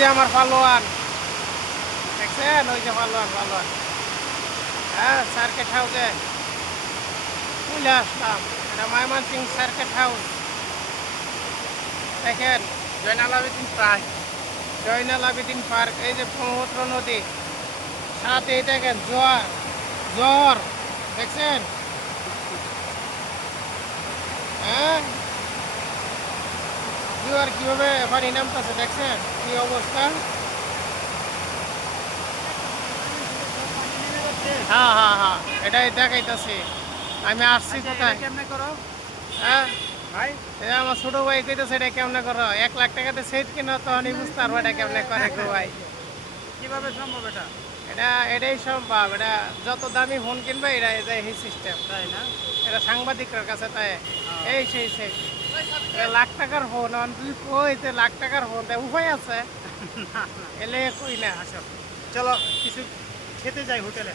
যে আমার পালোয়ান। দেখছেন? ওই যে পালোয়ান পালোয়ান। হ্যাঁ সার্কেট হাউসে চলে আসলাম। এটা মায়মান সিং সার্কেট হাউস দেখেন, জয়নাল আবেদিন পার্ক। জয়নাল আবেদিন পার্ক, এই যে ব্রহ্মপুত্র নদী। সাথে এই দেখেন, জোয়ার জোয়ার। দেখছেন হ্যাঁ জোয়ার কীভাবে পানি নামতেছে দেখছেন? কি অবস্থা? হ্যাঁ হ্যাঁ হ্যাঁ এটাই দেখাইতেছি। আমি আসছি কোথায়? কেমনে করো? হ্যাঁ? ভাই? আমার ছোট ভাই কইতেছে এটা কেমনে করো? এক লাখ টাকাতে সেট কিনো তখনই বুঝতে পারব এটা কেমনে করে ভাই। কীভাবে সম্ভব এটা? এটা এটাই সম্ভব। এটা যত দামি ফোন কিনবে এটা এটা এই সিস্টেম তাই না? এটা সাংবাদিকের কাছে তাই। এই সেই সেই। লাখ টাকার ফোন তুই কই যে লাখ টাকার ফোন তাই উপায় আছে। এলে কই না আসল। চলো কিছু খেতে যাই হোটেলে।